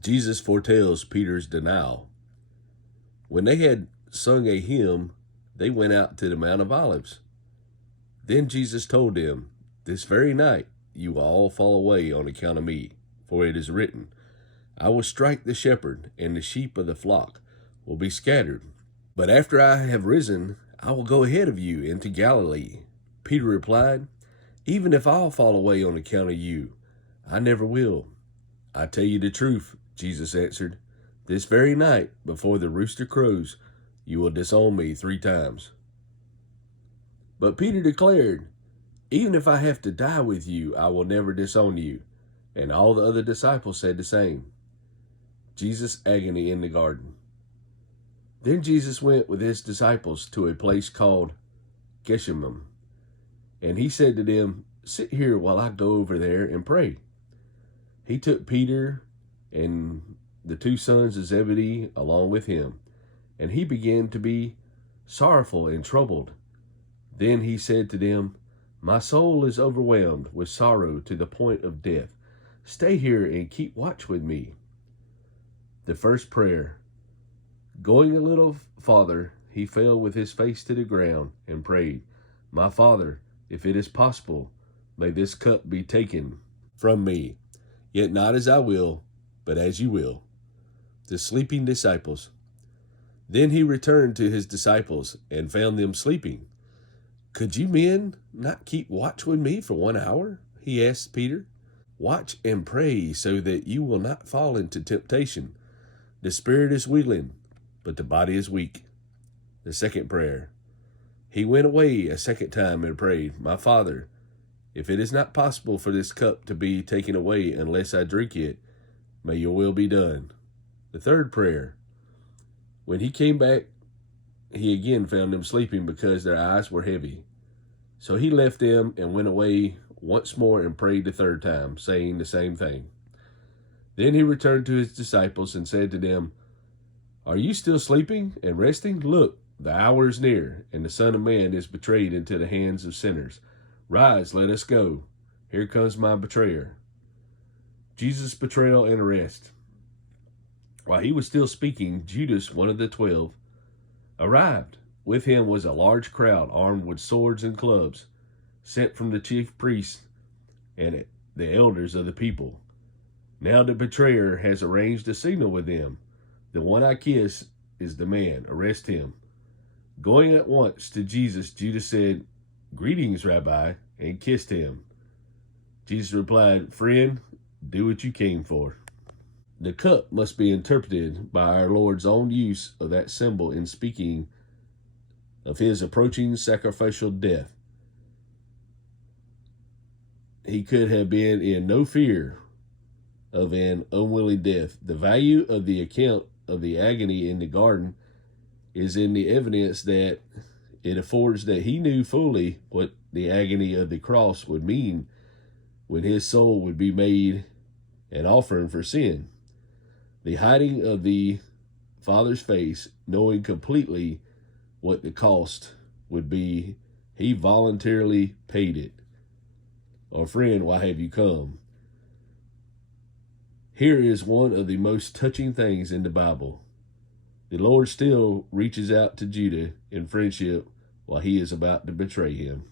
Jesus foretells Peter's denial. When they had sung a hymn, they went out to the Mount of Olives. Then Jesus told them, "This very night you will all fall away on account of me, for it is written, I will strike the shepherd, and the sheep of the flock will be scattered. But after I have risen, I will go ahead of you into Galilee." Peter replied, "Even if I'll fall away on account of you, I never will." "I tell you the truth," Jesus answered, "this very night, before the rooster crows, you will disown me 3 times. But Peter declared, "Even if I have to die with you, I will never disown you." And all the other disciples said the same. Jesus' agony in the garden. Then Jesus went with his disciples to a place called Gethsemane, and he said to them, "Sit here while I go over there and pray." He took Peter and the 2 sons of Zebedee along with him, and he began to be sorrowful and troubled. Then he said to them, "My soul is overwhelmed with sorrow to the point of death. Stay here and keep watch with me." The first prayer. Going a little farther, he fell with his face to the ground and prayed, "My Father, if it is possible, may this cup be taken from me. Yet not as I will, but as you will." The sleeping disciples. Then he returned to his disciples and found them sleeping. "Could you men not keep watch with me for 1 hour?" he asked Peter. "Watch and pray so that you will not fall into temptation. The spirit is willing, but the body is weak." The second prayer. He went away a second time and prayed, "My Father, if it is not possible for this cup to be taken away unless I drink it, may your will be done." The third prayer. When he came back, he again found them sleeping because their eyes were heavy. So he left them and went away once more and prayed the 3rd time, saying the same thing. Then he returned to his disciples and said to them, "Are you still sleeping and resting? Look, the hour is near, and the Son of Man is betrayed into the hands of sinners. Rise, let us go. Here comes my betrayer." Jesus' betrayal and arrest. While he was still speaking, Judas, one of the 12, arrived. With him was a large crowd armed with swords and clubs, sent from the chief priests and the elders of the people. Now the betrayer has arranged a signal with them. "The one I kiss is the man. Arrest him." Going at once to Jesus, Judas said, "Greetings, Rabbi," and kissed him. Jesus replied, "Friend, do what you came for." The cup must be interpreted by our Lord's own use of that symbol in speaking of his approaching sacrificial death. He could have been in no fear of an unwilling death. The value of the account of the agony in the garden is in the evidence that it affords that he knew fully what the agony of the cross would mean when his soul would be made an offering for sin. The hiding of the Father's face, knowing completely what the cost would be, he voluntarily paid it. "Or friend, why have you come?" Here is one of the most touching things in the Bible. The Lord still reaches out to Judah in friendship while he is about to betray him.